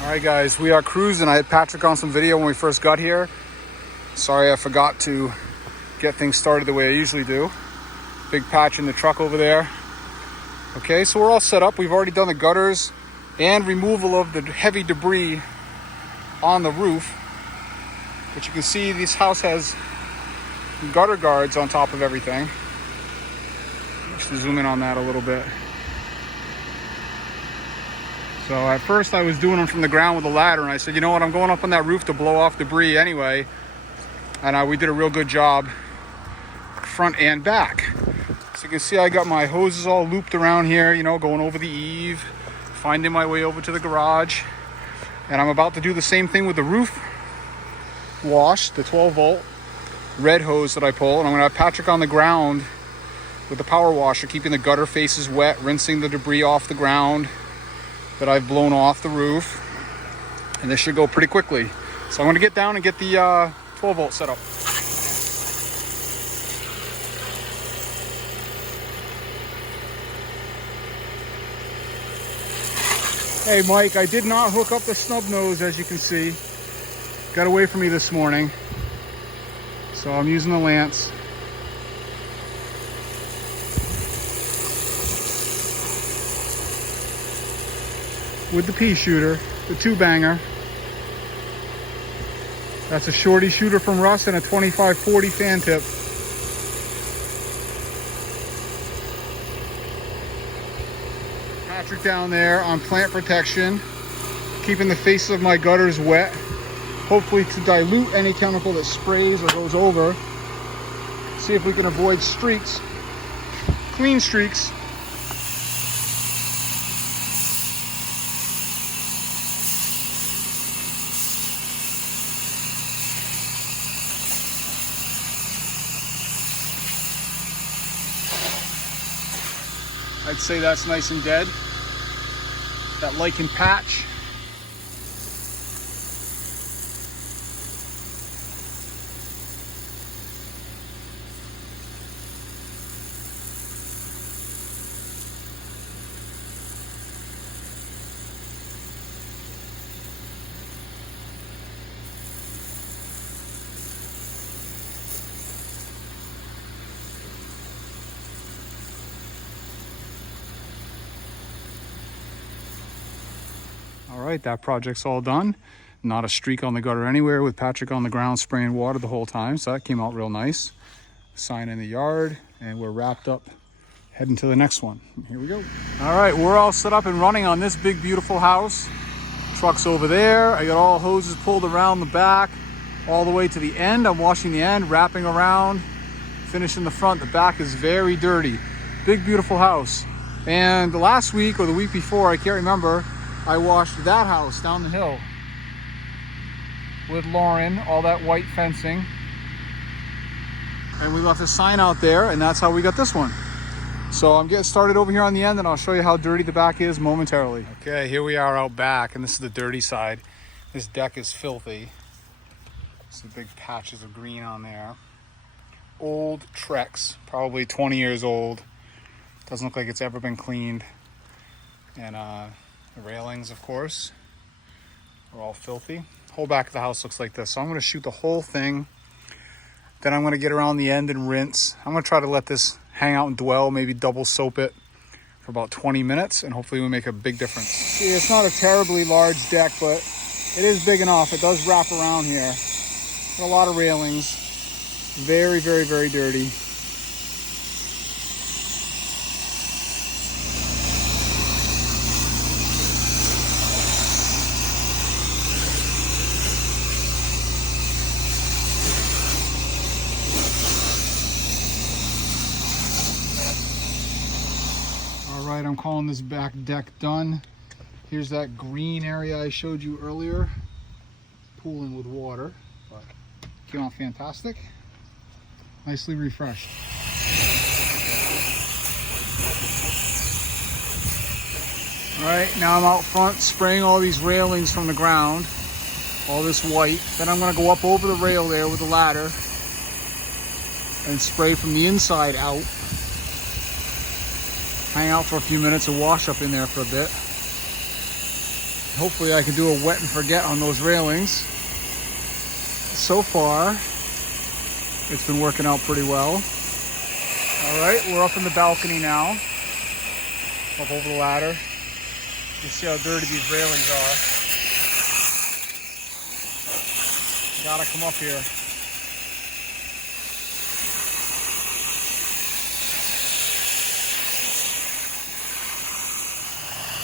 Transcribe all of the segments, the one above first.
All right, guys, we are cruising. I had Patrick on some video when we first got here. Sorry, I forgot to get things started the way I usually do. Big patch in the truck over there. Okay, so we're all set up. We've already done the gutters and removal of the heavy debris on the roof. But you can see this house has gutter guards on top of everything. Just to zoom in on that a little bit. So at first I was doing them from the ground with a ladder, and I said, you know what, I'm going up on that roof to blow off debris anyway. And we did a real good job front and back. So you can see I got my hoses all looped around here, you know, going over the eave, finding my way over to the garage. And I'm about to do the same thing with the roof wash, the 12 volt red hose that I pull. And I'm gonna have Patrick on the ground with the power washer, keeping the gutter faces wet, rinsing the debris off the ground that I've blown off the roof. And this should go pretty quickly. So I'm gonna get down and get the 12 volt set up. Hey Mike, I did not hook up the snub nose, as you can see. Got away from me this morning. So I'm using the Lance. With the pea shooter, the 2-banger. That's a shorty shooter from Russ and a 2540 fan tip. Patrick down there on plant protection, keeping the faces of my gutters wet, hopefully to dilute any chemical that sprays or goes over. See if we can avoid streaks, clean streaks. I'd say that's nice and dead. That lichen patch. All right, that project's all done. Not a streak on the gutter anywhere, with Patrick on the ground spraying water the whole time. So that came out real nice. Sign in the yard, and we're wrapped up, heading to the next one. Here we go. All right, we're all set up and running on this big, beautiful house. Truck's over there. I got all hoses pulled around the back, all the way to the end. I'm washing the end, wrapping around, finishing the front. The back is very dirty. Big, beautiful house. And the last week or the week before, I can't remember, I washed that house down the hill with Lauren, all that white fencing. And we left a sign out there, and that's how we got this one. So I'm getting started over here on the end, and I'll show you how dirty the back is momentarily. Okay, here we are out back, and this is the dirty side. This deck is filthy. Some big patches of green on there. Old Trex, probably 20 years old. Doesn't look like it's ever been cleaned. And the railings, of course, are all filthy. Whole back of the house looks like this. So I'm going to shoot the whole thing. Then I'm going to get around the end and rinse. I'm going to try to let this hang out and dwell, maybe double soap it for about 20 minutes, and hopefully we make a big difference. See, it's not a terribly large deck, but it is big enough. It does wrap around here. Got a lot of railings. Very, very, very dirty. Alright, I'm calling this back deck done. Here's that green area I showed you earlier, pooling with water, but came out fantastic. Nicely refreshed. Alright, now I'm out front spraying all these railings from the ground, all this white. Then I'm going to go up over the rail there with a ladder and spray from the inside out. Hang out for a few minutes and wash up in there for a bit. hopefully I can do a wet and forget on those railings. So far, it's been working out pretty well. All right, we're up in the balcony now, up over the ladder. You see how dirty these railings are. Gotta come up here.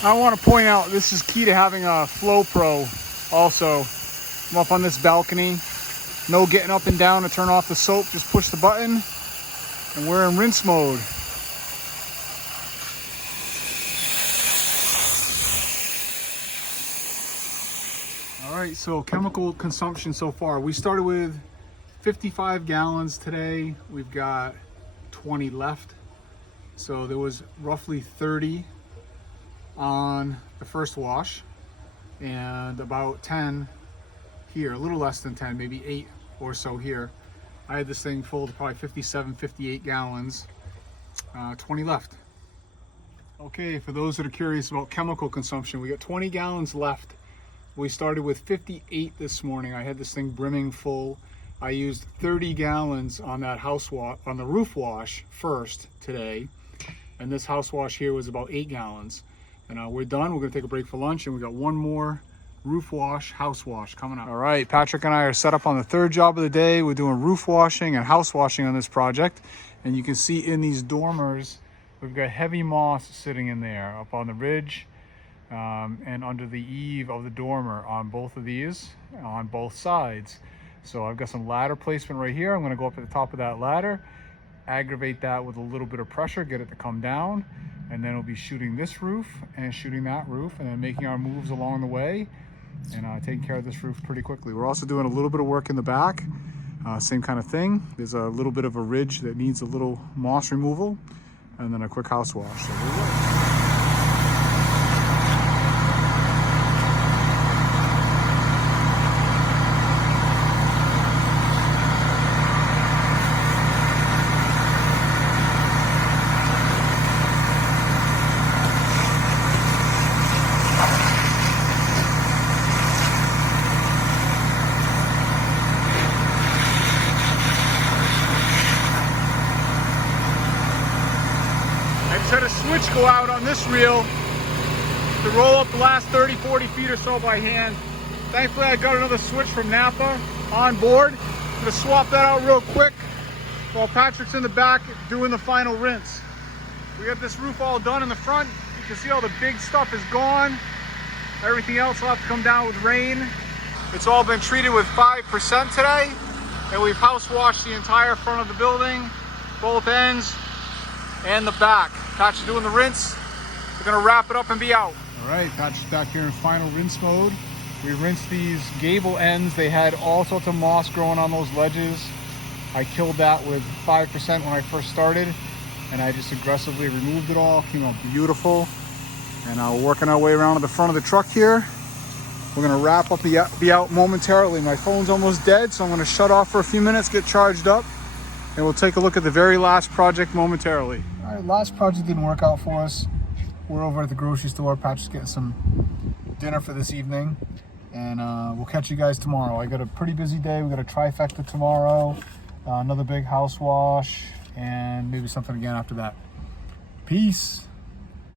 I want to point out this is key to having a Flow Pro also. I'm up on this balcony. No getting up and down to turn off the soap. Just push the button and we're in rinse mode. All right, so chemical consumption so far. We started with 55 gallons today. We've got 20 left. So there was roughly 30 on the first wash and about 10 here, a little less than 10, maybe 8 or so here. I had this thing full to probably 57, 58 gallons, 20 left. Okay, for those that are curious about chemical consumption, we got 20 gallons left. We started with 58 this morning. I had this thing brimming full. I used 30 gallons on that house wash, on the roof wash first today. And this house wash here was about 8 gallons. And we're done. We're gonna take a break for lunch and we got one more roof wash, house wash coming up. All right, Patrick and I are set up on the third job of the day. We're doing roof washing and house washing on this project. And you can see in these dormers, we've got heavy moss sitting in there up on the ridge and under the eave of the dormer on both of these, on both sides. So I've got some ladder placement right here. I'm gonna go up at the top of that ladder, aggravate that with a little bit of pressure, get it to come down. And then we'll be shooting this roof and shooting that roof and then making our moves along the way and taking care of this roof pretty quickly. We're also doing a little bit of work in the back, same kind of thing. There's a little bit of a ridge that needs a little moss removal and then a quick house wash. So there we go. I just had a switch go out on this reel to roll up the last 30, 40 feet or so by hand. Thankfully, I got another switch from Napa on board. I'm gonna swap that out real quick while Patrick's in the back doing the final rinse. We got this roof all done in the front. You can see all the big stuff is gone. Everything else will have to come down with rain. It's all been treated with 5% today, and we've house washed the entire front of the building, both ends and the back. Patch is doing the rinse. We're gonna wrap it up and be out. All right, Patch is back here in final rinse mode. We rinsed these gable ends. They had all sorts of moss growing on those ledges. I killed that with 5% when I first started, and I just aggressively removed it all. Came out beautiful. And we're working our way around to the front of the truck here. We're gonna wrap up, be out momentarily. My phone's almost dead, so I'm gonna shut off for a few minutes, get charged up, and we'll take a look at the very last project momentarily. All right, last project didn't work out for us. We're over at the grocery store. Pat's just getting some dinner for this evening, and we'll catch you guys tomorrow. I got a pretty busy day. We got a trifecta tomorrow, another big house wash, and maybe something again after that. Peace.